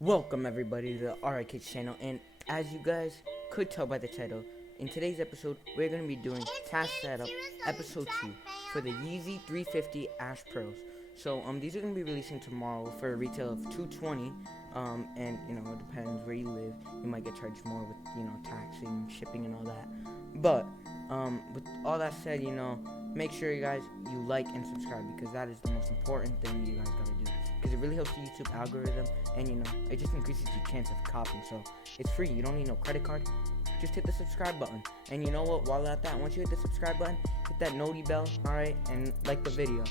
Welcome everybody to the RIKids channel, and as you guys could tell by the title, in today's episode we're going to be doing task setup episode 2 for the Yeezy 350 Ash Pearls. So these are going to be releasing tomorrow for a retail of $220, and it depends where you live. You might get charged more with taxing, shipping and all that. But with all that said, make sure you guys like and subscribe, because that is the most important thing you guys got to do, because it really helps the YouTube algorithm, and it just increases your chance of copying. So it's free, you don't need no credit card, just hit the subscribe button. And you know what, while at that, once you hit the subscribe button, hit that noti bell, alright, and like the video.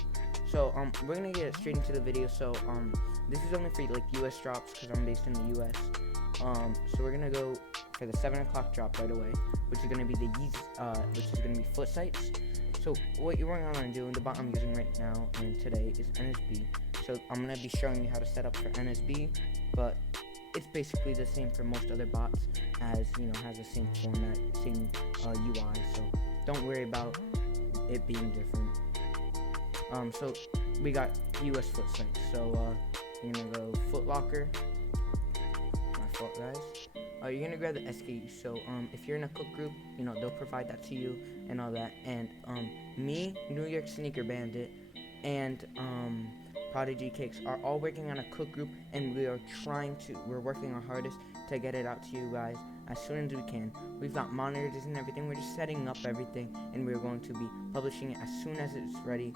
So we're gonna get straight into the video. So this is only for like US drops, because I'm based in the US. So we're gonna go for the 7 o'clock drop right away, which is gonna be the Yeezy, which is gonna be Footsites. So what you're going to do, and the bot I'm using right now and today is NSB. So I'm going to be showing you how to set up for NSB, but it's basically the same for most other bots, as has the same format, same UI. So don't worry about it being different. So we got US Footsites. So you're gonna go Foot Locker. My fault, guys. You're gonna grab the SKU. So if you're in a cook group, they'll provide that to you and all that. And me, New York Sneaker Bandit, and Prodigy Cakes are all working on a cook group, and we're working our hardest to get it out to you guys as soon as we can. We've got monitors and everything. We're just setting up everything, and we're going to be publishing it as soon as it's ready.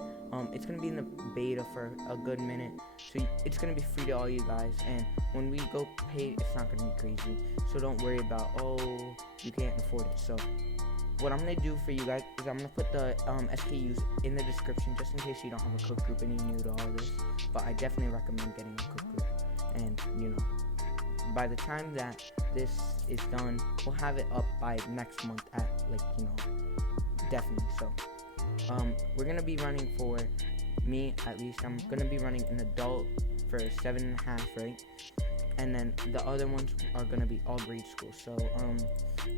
It's going to be in the beta for a good minute, so it's going to be free to all you guys, and when we go paid, it's not going to be crazy. So don't worry about, you can't afford it. So what I'm going to do for you guys is I'm going to put the SKUs in the description, just in case you don't have a cook group and you're new to all this. But I definitely recommend getting a cook group. And, by the time that this is done, we'll have it up by next month at, definitely. So, we're going to be running, for me at least, I'm going to be running an adult for 7.5, right? And then the other ones are going to be all grade school. So what I'm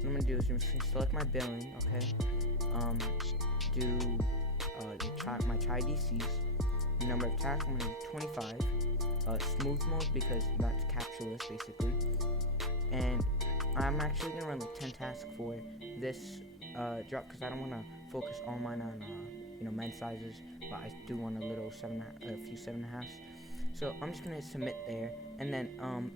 going to do is I'm just going to select my billing, okay? Do my chai DCs, the number of tasks, I'm going to do 25. Smooth mode, because that's capsuleless basically. And I'm actually going to run like 10 tasks for this drop, because I don't want to focus all mine on men's sizes, but I do want a few 7.5s. So I'm just going to submit there, and then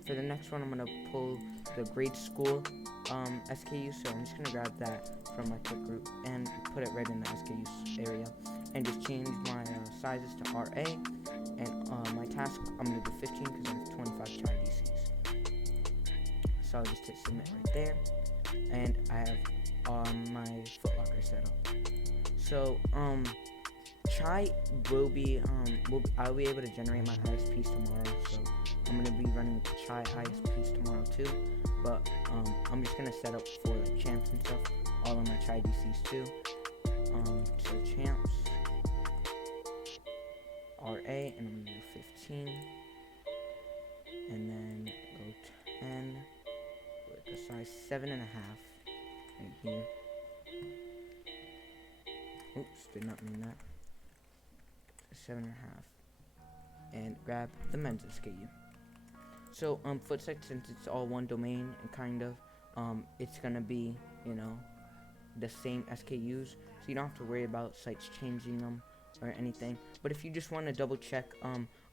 for the next one I'm going to pull the grade school SKU. So I'm just going to grab that from my cook group and put it right in the SKU area, and just change my sizes to RA, and my task I'm going to do 15, because I have 25 chai DCs. So I'll just hit submit right there, and I have my Foot Locker set up. So chai will be I'll be able to generate my ISPs tomorrow, so I'm gonna be running chai ISPs tomorrow too. But I'm just gonna set up for like champs and stuff, all of my chai DCs too. So champs RA, and I'm gonna do 15, and then go 10 with the size 7.5 right here. Oops, did not mean that. 7.5, and grab the men's SKU. So Footsites, since it's all one domain, and kind of it's gonna be the same SKUs, so you don't have to worry about sites changing them or anything. But if you just want to double check,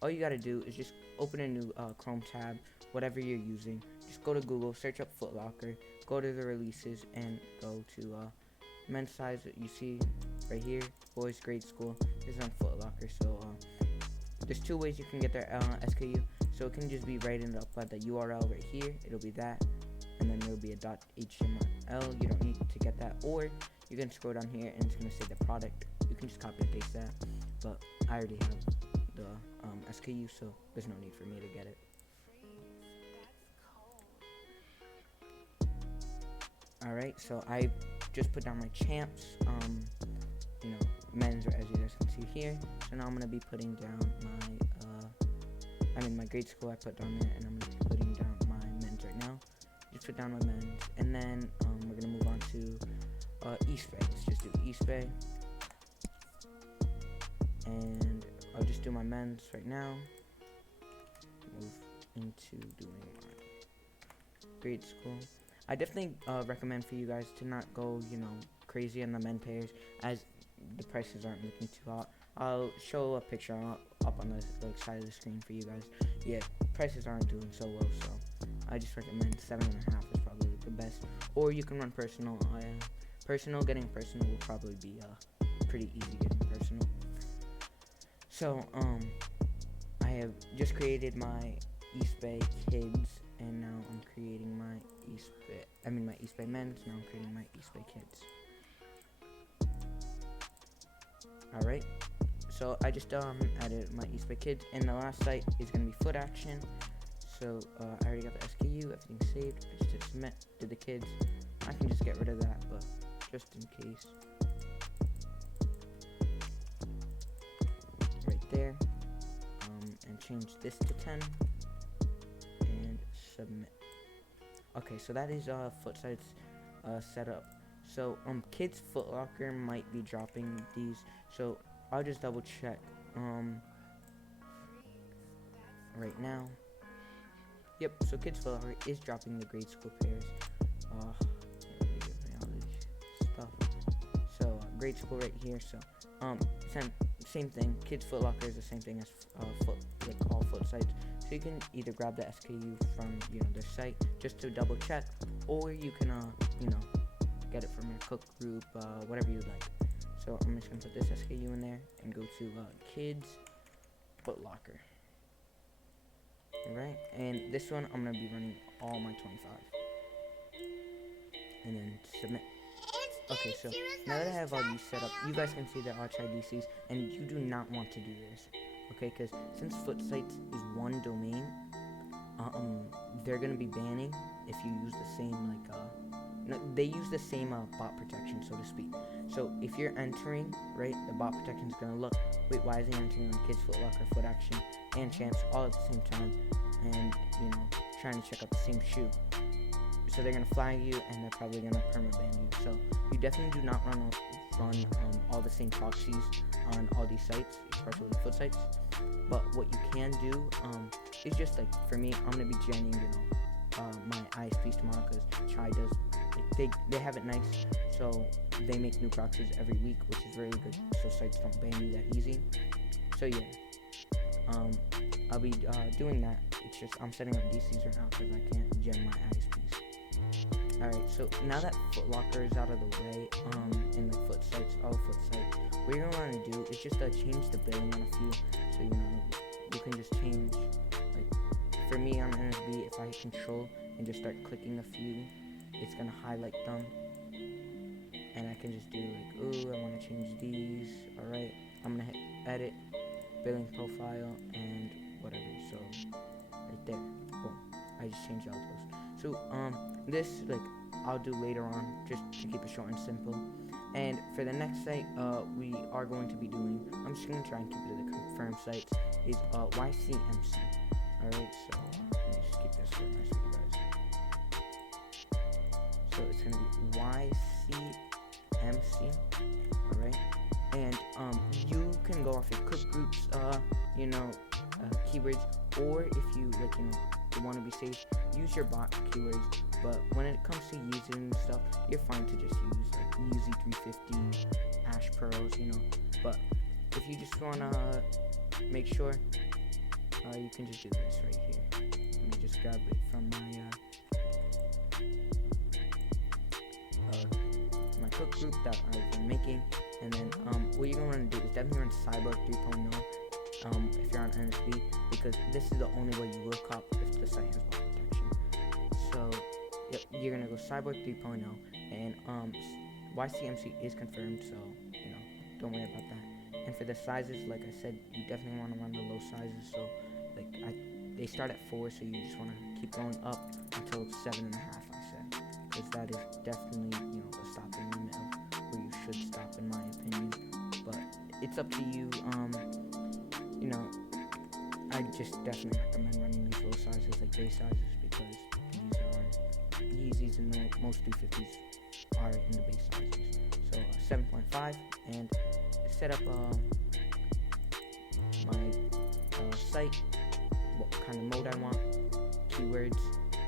all you gotta do is just open a new Chrome tab, whatever you're using. Just go to Google, search up Foot Locker, go to the releases, and go to men's size that you see right here, boys grade school, is on Foot Locker. So there's two ways you can get their SKU. So it can just be right in up by the URL right here. It'll be that, and then there'll be a .html. You don't need to get that, or you can scroll down here and it's gonna say the product. You can just copy and paste that, but I already have the SKU, so there's no need for me to get it. Alright, so I just put down my champs, men's, as you guys can see here. So now I'm gonna be putting down my grade school I put down there, and I'm gonna be putting down my men's right now. Just put down my men's, and then we're gonna move on to East Bay. Let's just do East Bay, and I'll just do my men's right now. Move into doing grade school. I definitely recommend for you guys to not go, crazy on the men pairs, as the prices aren't looking too hot. I'll show a picture up on the side of the screen for you guys. Yeah, prices aren't doing so well, so I just recommend 7.5 is probably the best. Or you can run personal. Getting personal will probably be pretty easy getting personal. So I have just created my East Bay kids, and now I'm creating my East Bay men's. Now I'm creating my East Bay kids. Alright, so I just added my East Bay kids, and the last site is going to be Foot Action. So I already got the SKU, everything's saved. I just did submit, did the kids. I can just get rid of that, but just in case. Right there. And change this to 10. And submit. Okay, so that is Footsites setup. So Kids Foot Locker might be dropping these, so I'll just double check right now. Yep, so Kids Foot Locker is dropping the grade school pairs. So grade school right here. So same thing. Kids Foot Locker is the same thing as all Footsites. So you can either grab the SKU from their site just to double check, or you can get it from your cook group, whatever you like. So I'm just gonna put this SKU in there and go to Kids Foot Locker. Alright, and this one I'm gonna be running all my 25, and then submit. Okay, so now that I have all these set up, you guys can see there are DCs, and you do not want to do this, okay? Because since Footsites is one domain, they're gonna be banning if you use the same they use the same bot protection, so to speak. So if you're entering, right, the bot protection is gonna look, wait, why is he entering on Kids Foot Locker, Foot Action, and Champs all at the same time, and trying to check out the same shoe? So they're gonna flag you, and they're probably gonna permaban you. So you definitely do not run all the same proxies on all these sites, especially Footsites. But what you can do is just for me, I'm gonna be genning my ISPs tomorrow, because Chai does they have it nice, so they make new proxies every week, which is really good, so sites don't ban you that easy. So yeah, I'll be doing that. It's just I'm setting up DCs right now because I can't gen my ISPs. Alright, so now that Foot Locker is out of the way, in the all Footsites, what you're gonna want to do is just change the billing on a few. So you can just change, for me on NSB, if I hit control and just start clicking a few, it's gonna highlight them, and I can just do ooh, I want to change these. Alright, I'm gonna hit edit, billing profile, and whatever. So right there, boom, I just changed all those. So this I'll do later on, just to keep it short and simple. And for the next site we are going to be doing, I'm just gonna try and keep it to the confirmed sites, is YCMC. Alright, so let me just keep this really nice for you guys. So it's gonna be YCMC. Alright, and you can go off your cook groups keywords, or if you you want to be safe, use your bot keywords. But when it comes to using stuff, you're fine to just use Yeezy 350 Ash Pearls, But if you just wanna make sure, you can just do this right here. Let me just grab it from my cook group that I've been making, and then what you're gonna want to do is definitely run Cyber 3.0 if you're on NSB, because this is the only way you will cop if the site has bot protection. So yep, you're gonna go Cyber 3.0, and YCMC is confirmed, so don't worry about that. And for the sizes, like I said, you definitely want to run the low sizes. So they start at 4, so you just want to keep going up until 7.5, I said, because that is definitely the stopping limit of where you should stop, in my opinion. But it's up to you. I just definitely recommend running these low sizes, base sizes, because these are Yeezys, and most 350s are in the base sizes. So 7.5, and set up my site, what kind of mode I want, keywords,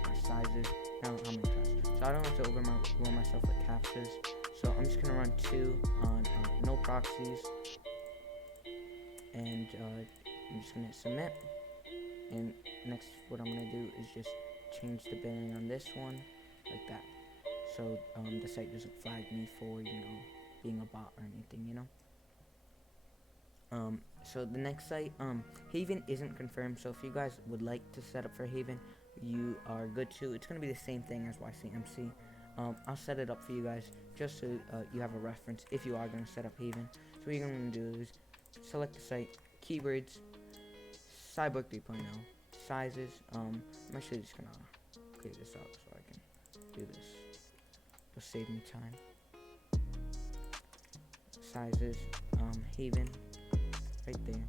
my sizes, how many tasks. So I don't have to overwhelm myself with captures. So I'm just gonna run 2 on no proxies, and I'm just gonna hit submit. And next, what I'm gonna do is just change the billing on this one like that. So the site doesn't flag me for being a bot or anything, So the next site, Haven isn't confirmed. So if you guys would like to set up for Haven, you are good to. It's gonna be the same thing as YCMC. I'll set it up for you guys just so you have a reference if you are gonna set up Haven. So what you're gonna do is select the site, keywords, Cyborg 3.0, sizes. I'm actually just gonna clear this out so I can do this. It'll save me time. Sizes, Haven, right there.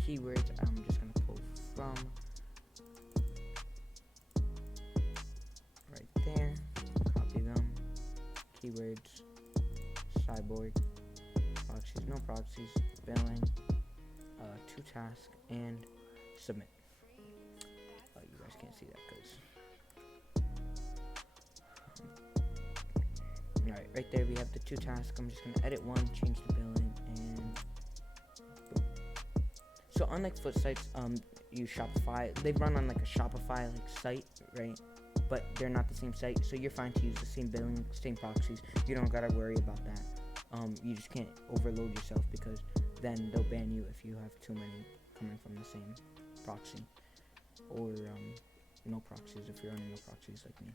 Keywords, I'm just gonna pull from right there. Copy them. Keywords, Cyborg, proxies, no proxies, billing, 2 tasks, and submit. You guys can't see that because alright, right there we have the 2 tasks. I'm just gonna edit one, change the billing, and boom. So unlike Footsites, you Shopify, they run on like a Shopify site, right? But they're not the same site, so you're fine to use the same billing, same proxies. You don't gotta worry about that. You just can't overload yourself because then they'll ban you if you have too many coming from the same proxy, or no proxies if you're running no proxies like me.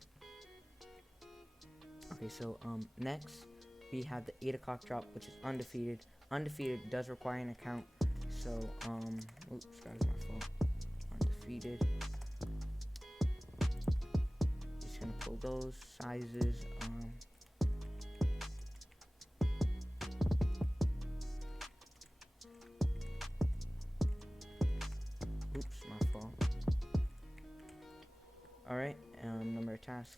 Okay, so next we have the 8 o'clock drop, which is undefeated. Undefeated does require an account, so oops, guys, my fault. Undefeated. Just gonna pull those sizes. Oops, my fault. Alright, number of tasks.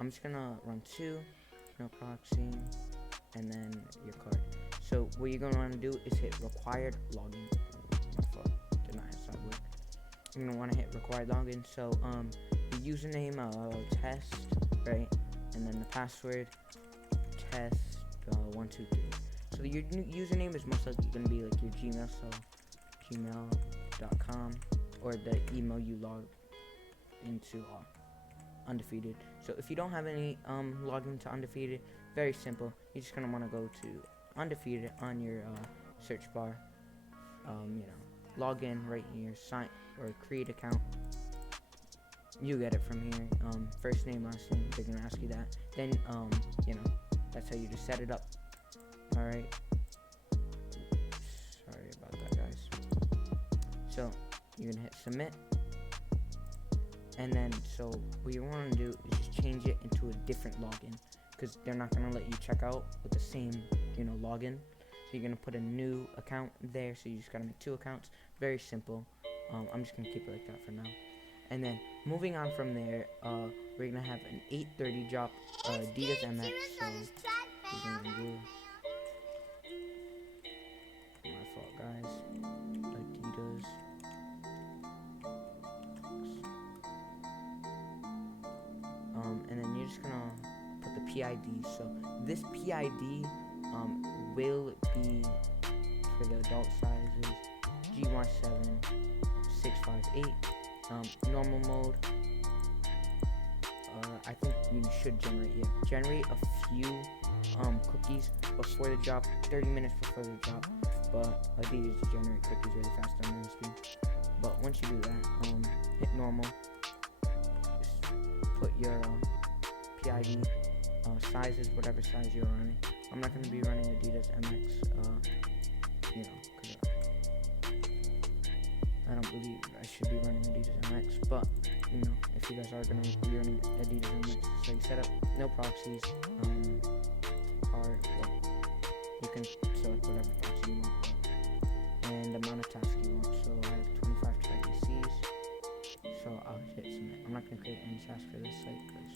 I'm just gonna run 2, no proxy, and then your card. So what you're gonna wanna do is hit required login. My fault, did not hit Cyborg. You're gonna wanna hit required login. So the username test, right, and then the password test 1 2 3. So your username is most likely gonna be like your Gmail, so gmail.com, or the email you log into undefeated. So if you don't have any login to undefeated, very simple. You're just gonna want to go to undefeated on your search bar. Log in right here, sign or create account. You get it from here. First name, last name. They're gonna ask you that. Then that's how you just set it up. All right. Sorry about that, guys. So you're gonna hit submit. And then, so what you want to do is just change it into a different login, because they're not going to let you check out with the same, login. So you're going to put a new account there. So you just got to make 2 accounts. Very simple. I'm just going to keep it like that for now. And then moving on from there, we're going to have an 8:30 drop, Adidas MX. So we're going to do, my fault, guys. Adidas. And then you're just gonna put the PID. So this PID will be for the adult sizes G17 658. Normal mode. I think you should generate a few cookies before the drop, 30 minutes before the drop. But Adidas generate cookies really fast on their screen. But once you do that, hit normal. Put your PID sizes, whatever size you're running. I'm not going to be running Adidas MX, because I don't believe I should be running Adidas MX, but, if you guys are going to be running Adidas MX, so you set up no proxies, you can select whatever proxy you want, and the amount of tasks you want. So I have 25 TIDCs, so I'll hit submit. I'm not going to create any tasks for this site because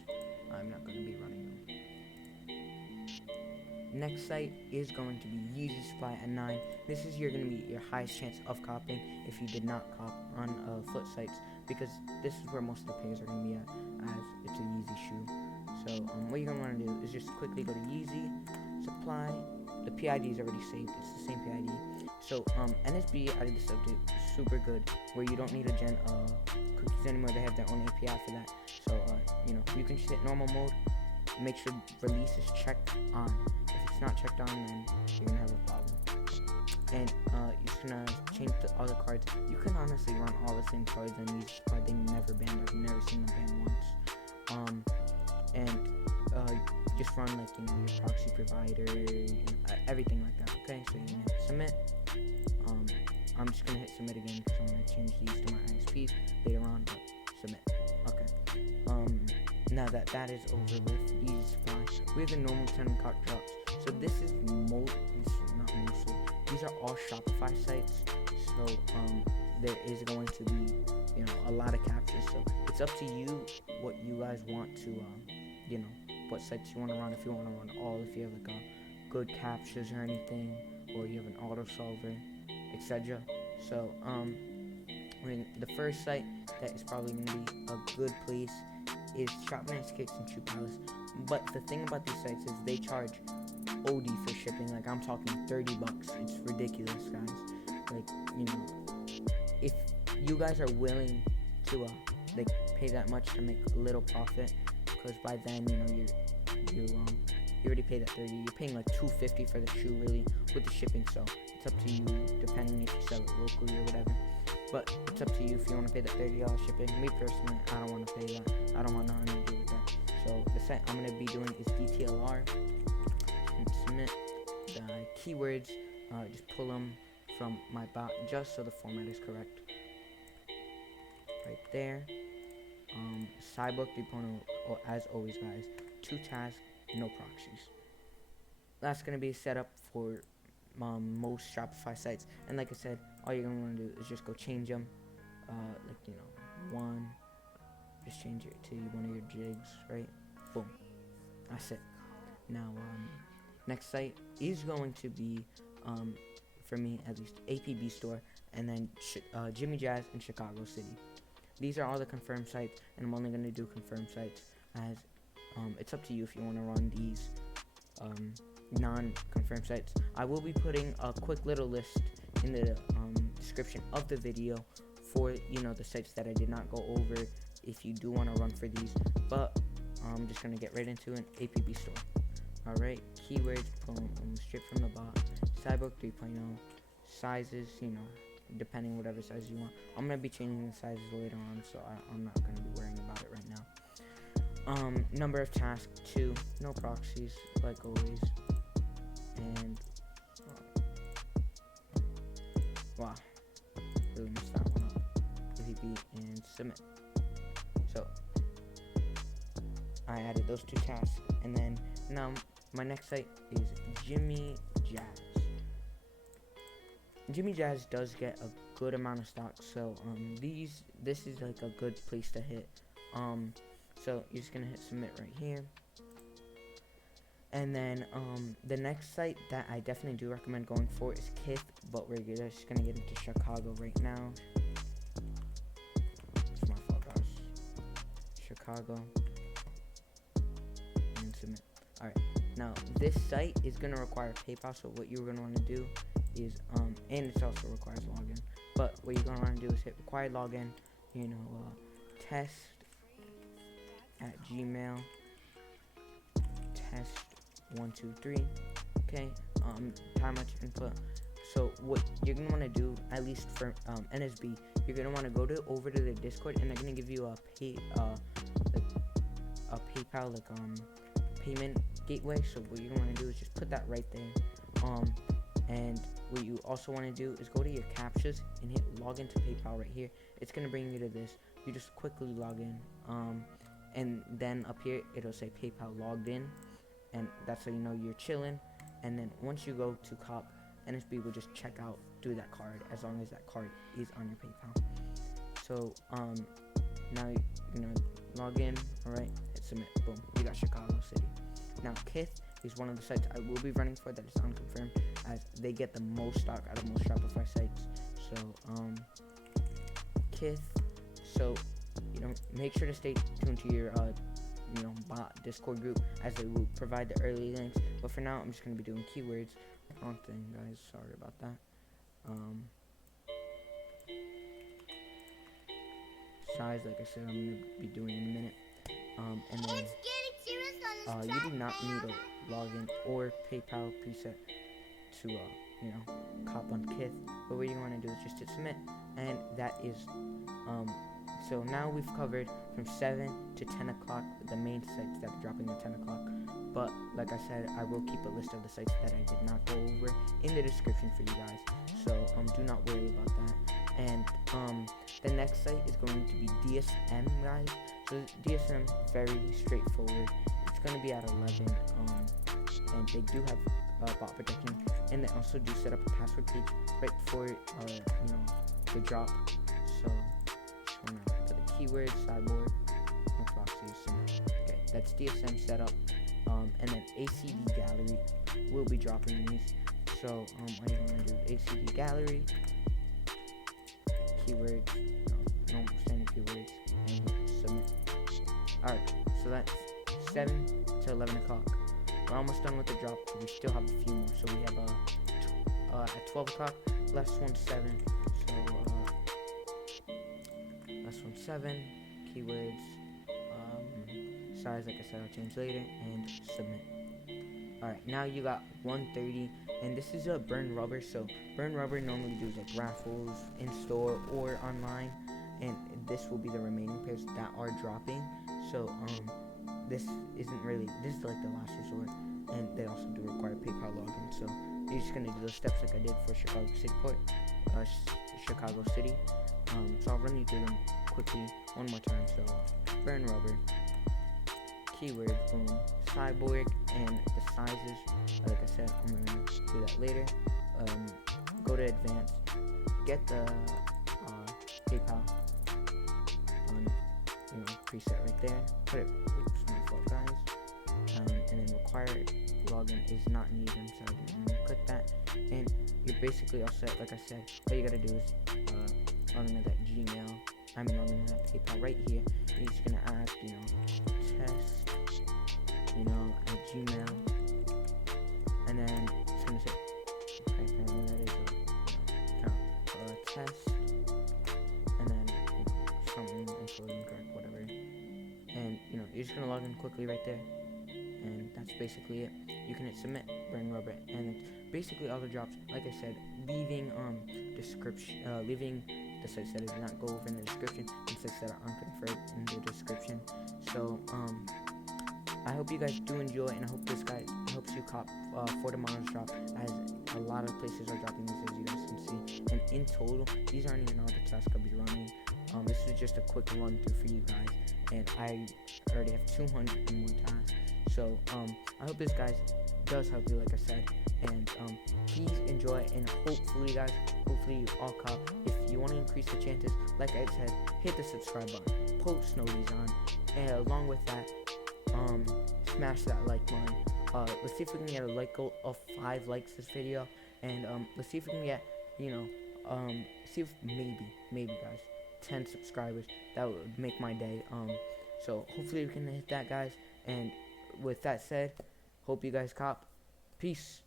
I'm not going to be running them. Next site is going to be YeezySupply at 9. This is going to be your highest chance of copying if you did not cop on Footsites. because this is where most of the payers are going to be at, as it's a Yeezy shoe. So what you're going to want to do is just quickly go to YeezySupply. The PID is already saved. It's the same PID. So NSB added this update, super good, where you don't need to gen cookies anymore. They have their own API for that. So you can just hit normal mode. Make sure release is checked on. If it's not checked on, then you're gonna have a problem. And you're just gonna change the other cards. You can honestly run all the same cards on each card. They never banned. I've never seen them banned once. Just run your proxy provider, everything like that. Okay, so you're gonna hit submit. I'm just gonna hit submit again because I'm gonna change these to my ISPs later on. But submit. Okay. Now that is over with YeezySupply, we have the normal 10 cock drops. So this is not mostly. These are all Shopify sites. So there is going to be a lot of captures. So it's up to you what you guys want to what sites you want to run. If you want to run all, if you have a good captures or anything, or you have an auto solver, etc. So the first site that is probably going to be a good place is Shop Nice Kicks and Shoe Palace. But the thing about these sites is they charge OD for shipping. Like, I'm talking $30. It's ridiculous, guys. If you guys are willing to pay that much to make a little profit, because by then you already paid that $30. You're paying like $2.50 for the shoe, really, with the shipping. So it's up to you, depending if you sell it locally or whatever. But it's up to you if you want to pay the $30 shipping. Me personally, I don't want to pay that. I don't want nothing to do with that. So the site I'm going to be doing is DTLR. And submit the keywords. Just pull them from my bot just so the format is correct. Right there. Cyborg 3.0, as always, guys. 2 tasks, no proxies. That's going to be set up for most Shopify sites. And like I said, all you're going to want to do is just go change them. One. Just change it to one of your jigs, right? Boom. That's it. Now, next site is going to be, for me at least, APB Store, and then Jimmy Jazz in Chicago City. These are all the confirmed sites, and I'm only going to do confirmed sites, as it's up to you if you want to run these non-confirmed sites. I will be putting a quick little list in the description of the video for the sites that I did not go over if you do want to run for these. But I'm just going to get right into an APB Store. Alright, keywords, boom, straight from the bot. Cyborg 3.0, sizes, depending whatever size you want. I'm going to be changing the sizes later on, so I'm not going to be worrying about it right now. Number of tasks, 2, no proxies, like always. And, wow, really messed that one up. APB and submit. So, I added those 2 tasks, and then now my next site is Jimmy Jazz. Jimmy Jazz does get a good amount of stock, so this is like a good place to hit. So you're just gonna hit submit right here, and then the next site that I definitely do recommend going for is Kith, but we're just gonna get into Chicago right now. It's my fault, guys. Chicago and submit. All right. Now, this site is going to require PayPal, so what you're going to want to do is, and it also requires login, but what you're going to want to do is hit require login, test at Gmail, test 1 2 3, okay, time much input. So what you're going to want to do, at least for NSB, you're going to want to go over to the Discord, and they're going to give you a PayPal, payment gateway. So what you're going to do is just put that right there. And what you also want to do is go to your captures and hit login to PayPal right here. It's going to bring you to this. You just quickly log in, and then up here it'll say PayPal logged in, and that's how you know you're chilling. And then once you go to COP, NSB will just check out through that card as long as that card is on your PayPal. So now you're gonna log in. All right, hit submit. Boom, you got Chicago City. Now Kith is one of the sites I will be running for that is unconfirmed, as they get the most stock out of most Shopify sites. So Kith, So, make sure to stay tuned to your bot Discord group, as it will provide the early links. But for now, I'm just gonna be doing keywords. Wrong thing, guys. Sorry about that. Size, like I said, I'm gonna be doing in a minute. And then you do not need a login or PayPal preset to cop on Kith. But what you want to do is just hit submit, and that is so now we've covered from 7 to 10 o'clock the main sites that are dropping at 10 o'clock. But like I said, I will keep a list of the sites that I did not go over in the description for you guys. So do not worry about that. And the next site is going to be DSM, guys. So DSM, very straightforward. It's going to be at 11, and they do have bot protection, and they also do set up a password page right before the drop. So for the keyword, cyborg, and proxy, okay, that's DSM setup. And then ACD gallery will be dropping these. So all you're gonna do is ACD gallery, keywords, normal standard keywords, and submit. Alright, so that's 7 to 11 o'clock. We're almost done with the drop, but we still have a few more. So we have at 12 o'clock, last one 7. So last one 7, keywords, size, like I said, I'll change later, and submit. Alright, now you got 130, and this is a burn rubber. So burn rubber normally does like raffles in store or online, and this will be the remaining pairs that are dropping. So this isn't really, this is like the last resort, and they also do require PayPal login. So you're just gonna do those steps like I did for Chicago City. So I'll run you through them quickly one more time. So burn rubber, keyword, boom, cyborg, and the sizes, like I said, I'm gonna do that later. Go to advanced, get the PayPal on preset right there, put it, oops, my fault, guys, and then required login is not needed, so I'm gonna click that, and you're basically all set. Like I said, all you gotta do is log into that Gmail, log into that PayPal right here. You're just gonna ask, test, at Gmail, and then it's gonna say, okay, apparently that is a test, and then something info incorrect, whatever, and you're just gonna log in quickly right there, and that's basically it. You can hit submit, burn rubber, and it's basically all the drops. Like I said, leaving leaving the sites that I did not go over in the description, and sites that are unconfirmed in the description. So I hope you guys do enjoy, and I hope this guy helps you cop for tomorrow's drop, as a lot of places are dropping these, as you guys can see. And in total, these aren't even all the tasks I'll be running. This is just a quick run through for you guys, and I already have 201 tasks. So I hope this guys does help you, like I said, and please enjoy, and hopefully you all cop. If you want to increase the chances, like I said, hit the subscribe button, post noties on, and along with that, smash that like button. Let's see if we can get a like goal of 5 likes this video, and let's see if we can get see if maybe guys 10 subscribers. That would make my day. So hopefully we can hit that, guys, and with that said, hope you guys cop. Peace.